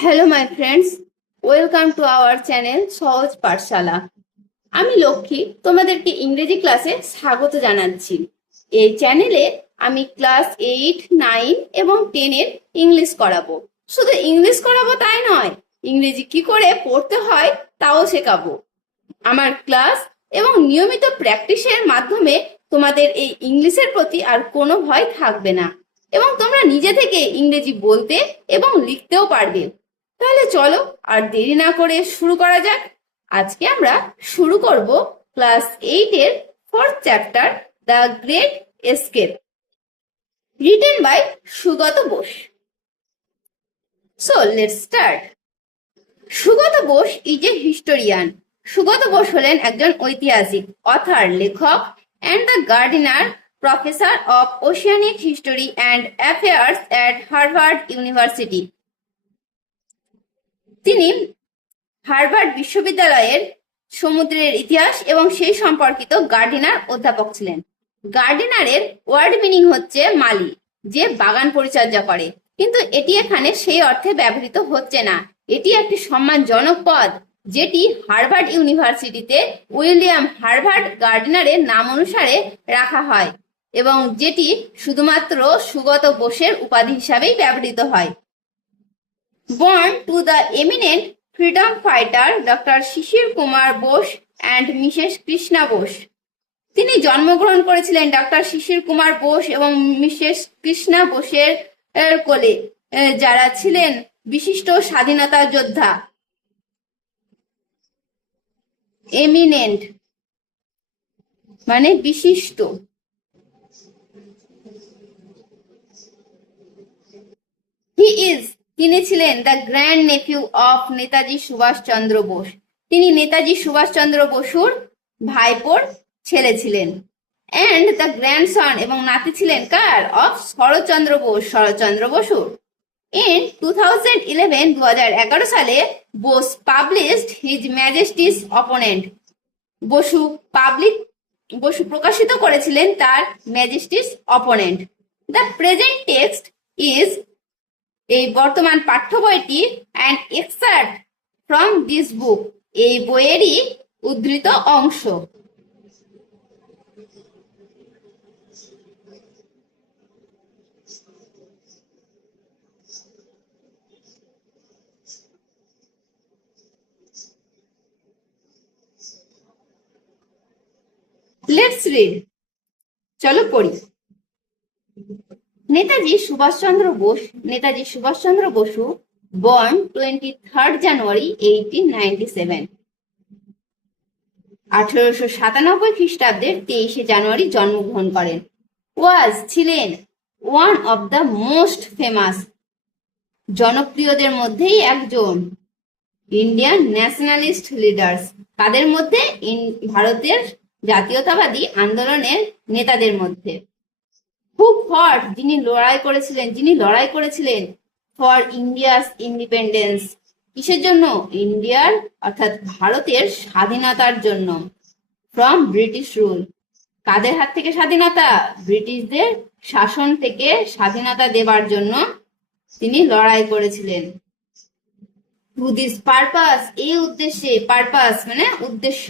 Hello my friends welcome to our channel Sahaj Pathshala আমি লক্ষ্মী, তোমাদেরকে ইংরেজি ক্লাসে স্বাগত জানাচ্ছি। এই চ্যানেলে আমি ক্লাস এইট নাইন এবং টেনের ইংলিশ করাবো। শুধু ইংলিশ করাবো তাই নয়, ইংরেজি কি করে পড়তে হয় তাও শেখাবো। আমার ক্লাস এবং নিয়মিত প্র্যাকটিসের মাধ্যমে তোমাদের এই ইংলিশের প্রতি আর কোনো ভয় থাকবে না। এবং তোমরা নিজে থেকে ইংরেজি বলতে এবং লিখতেও পারবে। তাহলে চলো আর দেরি না করে শুরু করা যাক। আজকে আমরা শুরু করব ক্লাস এইট এর fourth chapter the great escape written by Sugata Bose. So let's start Sugata Bose is a historian Sugata Bose হলেন একজন ঐতিহাসিক অথার লেখক and the Gardiner professor of oceanic history and affairs at Harvard University তিনি Harvard বিশ্ববিদ্যালয়ের সমুদ্রের ইতিহাস এবং সেই সম্পর্কিত গার্ডিনার অধ্যাপক ছিলেন। গার্ডিনারের ওয়ার্ড মিনিং হচ্ছে মালি, যে বাগান পরিচর্যা করে। কিন্তু এটি এখানে সেই অর্থে ব্যবহৃত হচ্ছে না। এটি একটি সম্মানজনক পদ, যেটি হার্ভার্ড ইউনিভার্সিটিতে উইলিয়াম হার্ভার্ড গার্ডিনারের নাম অনুসারে রাখা হয় এবং যেটি শুধুমাত্র সুগত বোসের উপাধি হিসাবেই ব্যবহৃত হয়। Born to the eminent freedom fighter Dr. Sisir Kumar Bose and Mrs Krishna Bose তিনি জন্মগ্রহণ করেছিলেন ডক্টর শিশির কুমার বোস এবং মিসেস কৃষ্ণা বোসের কোলে যারা ছিলেন বিশিষ্ট স্বাধীনতা যোদ্ধা এমিনেন্ট মানে বিশিষ্ট হি ইজ তিনি ছিলেন the grand nephew of Netaji Subhas Chandra Bose. তিনি নেতাজি সুভাষচন্দ্র বসুর ভাইপোর ছেলে ছিলেন। অ্যান্ড দ্য গ্র্যান্ডসন এবং নাতি ছিলেন কার? অফ শরৎচন্দ্র বোস, শরৎচন্দ্র বসুর। ইন টু থাউজেন্ড ইলেভেন দু হাজার এগারো সালে Bose published his majesty's opponent Basu public Basu প্রকাশিত করেছিলেন তার majesty's opponent the present text is এই বর্তমান পাঠ্য বইটি and excerpt from this book এই বইয়েরই উদ্ধৃত অংশ। লেটস রিড চলো পড়ি। Netaji Subhas Chandra Bose, Netaji Subhas Chandra Basu born twenty third January eighteen ninety seven আঠারোশো সাতানব্বই খ্রিস্টাব্দের তেইশে জানুয়ারি জন্মগ্রহণ করেন। ওয়াজ ছিলেন one of the most famous জনপ্রিয়দের মধ্যেই একজন। ইন্ডিয়ান ন্যাশনালিস্ট লিডার্স তাদের মধ্যে ভারতের জাতীয়তাবাদী আন্দোলনের নেতাদের মধ্যে। হু ফট যিনি লড়াই করেছিলেন, যিনি লড়াই করেছিলেন ফর ইন্ডিয়াস ইন্ডিপেন্ডেন্স কিসের জন্য? ইন্ডিয়ার অর্থাৎ ভারতের স্বাধীনতার জন্য। ফ্রম ব্রিটিশ রুল কাদের হাত থেকে স্বাধীনতা? ব্রিটিশদের শাসন থেকে স্বাধীনতা দেবার জন্য তিনি লড়াই করেছিলেন। টু দিস পারপাস এই উদ্দেশ্যে পারপাস মানে উদ্দেশ্য।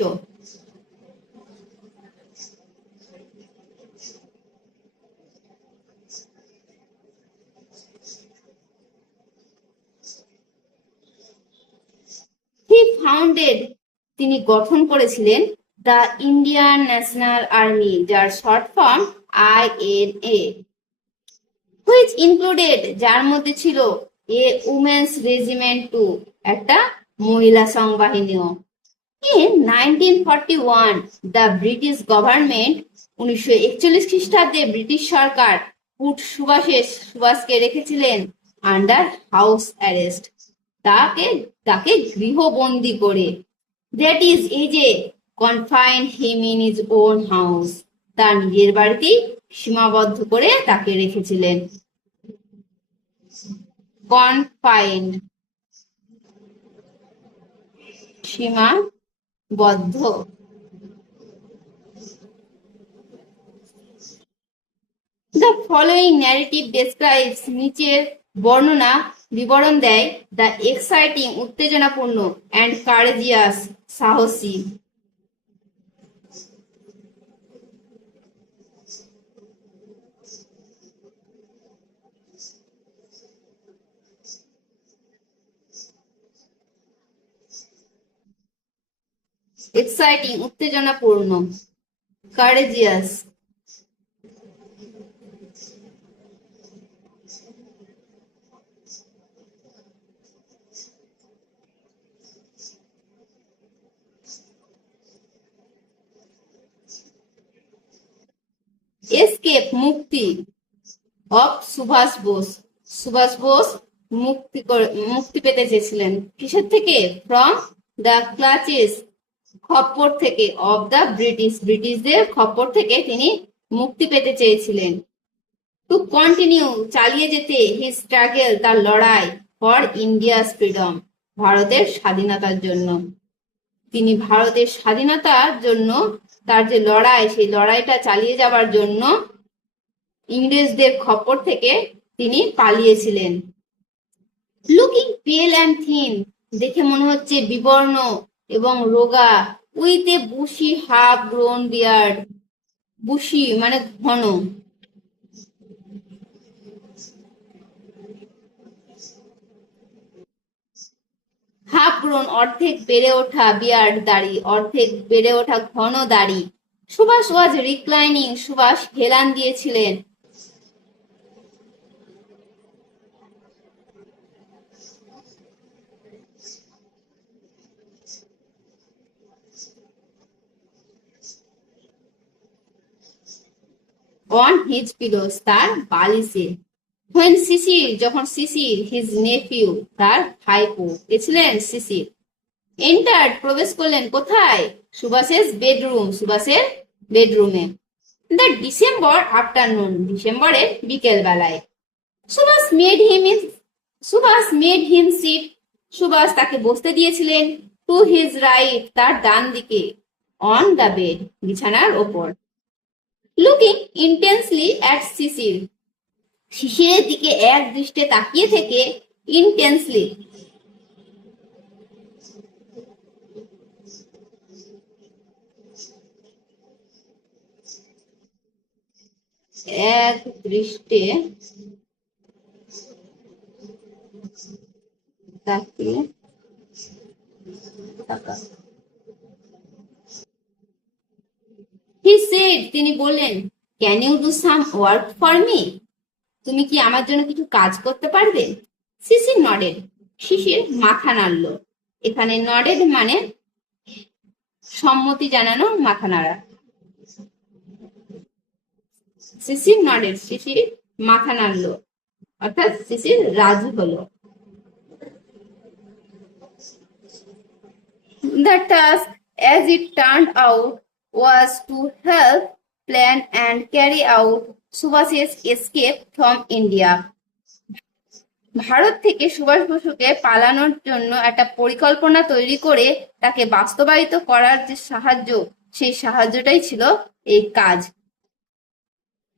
হি ফাউন্ডেড তিনি গঠন করেছিলেন দ্য ইন্ডিয়ান ন্যাশনাল আর্মি, যার short form I N A which included যার মধ্যে ছিল এ উমেন্স রেজিমেন্ট টু একটা মহিলা সংবাহিনীও। In nineteen forty one, the British government উনিশশো একচল্লিশ খ্রিস্টাব্দে ব্রিটিশ সরকার পুট সুভাষের সুভাষকে রেখেছিলেন আন্ডার হাউস অ্যারেস্ট তাকে তাকে গৃহবন্দী করে। দ্যাট ইজ এই যে confine him in his own house তার নিজের বাড়িতেই সীমাবদ্ধ করে তাকে রেখেছিলেন। কনফাইন্ড সীমাবদ্ধ। The following narrative describes নিচের বর্ণনা বিবরণ দেয় দ্য এক্সাইটিং উত্তেজনাপূর্ণ অ্যান্ড কারেজিয়াস সাহসী এক্সাইটিং উত্তেজনাপূর্ণ কারেজিয়াস এসকেপ মুক্তি অফ সুভাষ বোস সুভাষ বোস মুক্তি মুক্তি পেতে চেয়েছিলেন। কিসের থেকে? ফ্রম দ্য ক্লাচেস খপ্পর থেকে। অফ দ্য ব্রিটিশ ব্রিটিশদের খপ্পর থেকে তিনি মুক্তি পেতে চেয়েছিলেন। টু কন্টিনিউ চালিয়ে যেতে হি স্ট্রাগল তার লড়াই ফর ইন্ডিয়াস ফ্রিডম ভারতের স্বাধীনতার জন্য। তিনি ভারতের স্বাধীনতার জন্য তার যে লড়াই, সেই লড়াইটা চালিয়ে যাবার জন্য ইংরেজদের খপর থেকে তিনি পালিয়েছিলেন। লুকিং পেল অ্যান্ড থিন দেখে মনে হচ্ছে বিবর্ণ এবং রোগা, with a bushy half grown beard, bushy মানে ঘন। হাফ অর্ধেক বেড়ে ওঠা বিয়ার্ড দাড়ি, অর্ধেক বেড়ে ওঠা ঘন দাড়ি। সুভাষ ওয়াজ রিক্লাইনিং, সুভাষ হেলান দিয়েছিলেন। অন হিজ পিলোস তার বালিশে। হোয়েন শিশির যখন শিশির হিজ নেফিউ তার ভাইপো গেছিলেন শিশির এন্টার প্রবেশ করলেন কোথায়? সুভাষের বেডরুম সুভাষের বেডরুমে দ্য ডিসেম্বর আফটারনুন ডিসেম্বরের বিকেল বেলায় Subhas made him Subhas made him sit Subhas তাকে বসতে দিয়েছিলেন টু হিজ রাইট তার ডান দিকে অন দ্য বেড বিছানার ওপর। লুকিং ইন্টেন্সলি অ্যাট শিশির শিশিরের দিকে এক দৃষ্টে তাকিয়ে থেকে ইন্টেন্সলি এক দৃষ্টে তিনি বললেন can you do some work for me তুমি কি আমার জন্য কিছু কাজ করতে পারবে? শিশির নডেড শিশির মাথা নাড়ল। এখানে নডেড মানে সম্মতি জানানো মাথা নাড়া। শিশির নডেড শিশির মাথা নাড়ল। অর্থাৎ শিশির রাজি হলো। The task, as it turned out, was to help plan and carry out Subhas's escape from India. Bharat থেকে সুভাষ বসুকে পালানোর জন্য একটা পরিকল্পনা তৈরি করে তাকে বাস্তবায়িত করার যে সাহায্য, সেই সাহায্যটাই ছিল এই কাজ।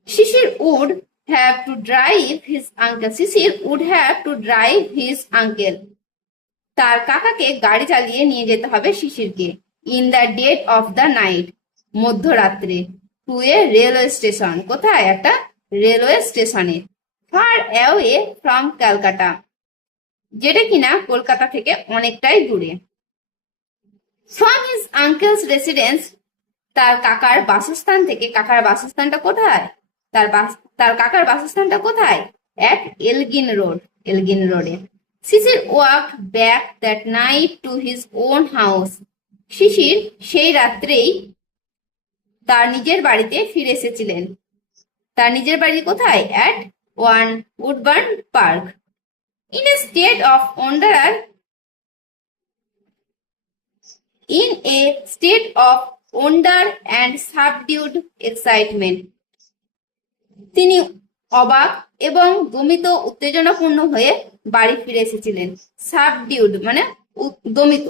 Sisir would have to drive his uncle. Sisir would have to drive his uncle. তার কাকাকে গাড়ি চালিয়ে নিয়ে যেতে হবে শিশিরকে। In the dead of the night, মধ্যরাত্রে। To a railway station. কোথায়? একটা রেলওয়ে স্টেশনে। Far away from Calcutta. যেটা কিনা কলকাতা থেকে অনেকটাই দূরে। ফ্রম হিজ আঙ্কেলস রেসিডেন্স, তার কাকার বাসস্থান থেকে। কাকার বাসস্থানটা কোথায়? তার তার কাকার বাসস্থানটা কোথায়? এক এলগিন রোড এলগিন রোডে Sisir walk back that night to his own house Sisir সেই রাত্রেই তার নিজের বাড়িতে ফিরে এসেছিলেন। তার নিজের বাড়ি কোথায়? At one Woodburn Park in a state of wonder in a state of wonder and subdued excitement তিনি অবাক এবং দমিত, উত্তেজনাপূর্ণ হয়ে বাড়ি ফিরে এসেছিলেন। সাবডিউড মানে দমিত।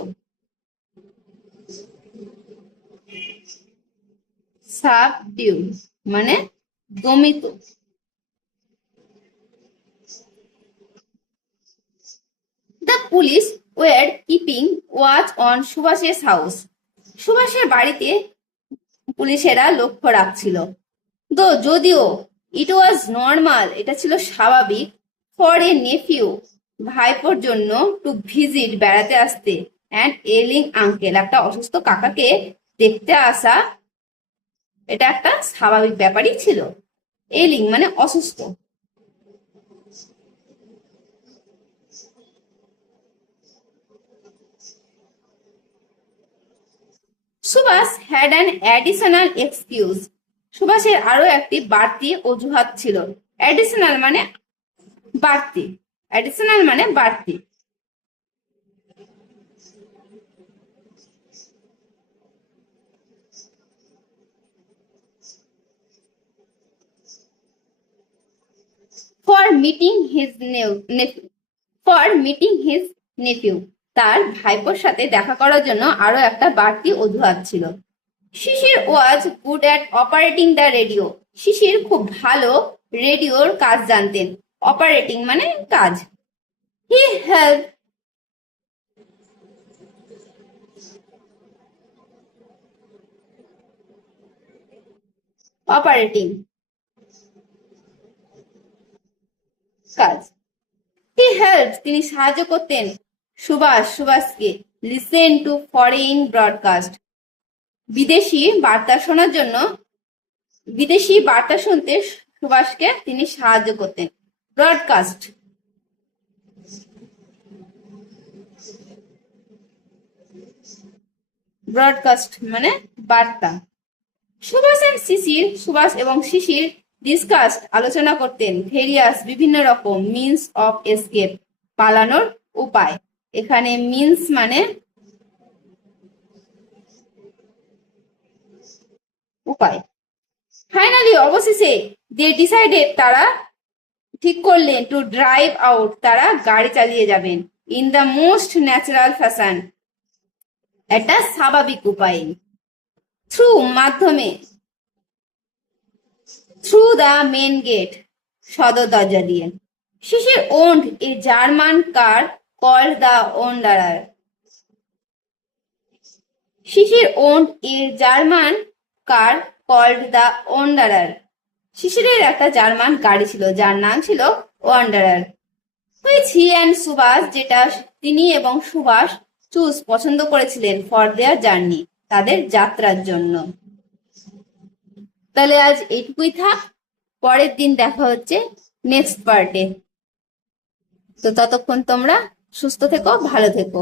সাবডিউড মানে দমিত। Police were keeping watch on সুভাষের house সুভাষের বাড়িতে পুলিশেরা লক্ষ্য রাখছিল। তো যদিও ইট ওয়াজ নর্মাল এটা ছিল স্বাভাবিক ফর এ নেফিউ ভাইপোর জন্য টু ভিজিট বেড়াতে আসতে। অ্যান্ড এলিং আঙ্কেল একটা অসুস্থ কাকাকে দেখতে আসা এটা একটা স্বাভাবিক ব্যাপারই ছিল। এলিং মানে অসুস্থ। Subhas had an additional excuse সুভাষের আরও একটি বাড়তি অজুহাত ছিল। অ্যাডিশনাল মানে বাড়তি। অ্যাডিশনাল মানে বাড়তি। For meeting his nephew for meeting his nephew তার ভাইপোর সাথে দেখা করার জন্য আরও একটা বাড়তি অজুহাত ছিল। Sisir was good at operating the radio Sisir খুব ভালো রেডিওর কাজ জানতেন। অপারেটিং মানে কাজ। হি হেল্প অপারেটিং কাজ। হি হেল্প তিনি সাহায্য করতেন সুভাষ, সুভাষকে লিসেন টু ফরেন ব্রডকাস্ট। বিদেশি বার্তা শোনার জন্য, বিদেশি বার্তা শুনতে সুভাষকে তিনি সাহায্য করতেন। ব্রডকাস্ট। ব্রডকাস্ট মানে বার্তা। সুভাষ এন্ড শিশির, সুভাষ এবং শিশির ডিসকাস্ট আলোচনা করতেন ভেরিয়াস বিভিন্ন রকম মিন্স অফ এসকেপ পালানোর উপায়। এখানে মিন্স মানে উপায়। ফাইনালি অবশেষে দে ডিসাইডেড তারা ঠিক করলেন টু ড্রাইভ আউট তারা গাড়ি চালিয়ে যাবেন। In the most natural fashion একটা স্বাভাবিক উপায়। থ্রু মাধ্যমে থ্রু দ্য মেন গেট সদর দরজা দিয়ে। Sisir owned a German car called the Wanderer. Sisir owned a German car called the Wanderer. শিশিরের একটা জার্মান গাড়ি ছিল, যার নাম ছিল Wanderer. Which he and Subhas, যেটা তিনি এবং সুভাষ চুজ পছন্দ করেছিলেন ফর দেয়ার জার্নি, তাদের যাত্রার জন্য। তাহলে আজ এইটুকুই থাক। পরের দিন দেখা হচ্ছে নেক্সট পার্টে তো ততক্ষণ তোমরা সুস্থ থেকো, ভালো থেকো।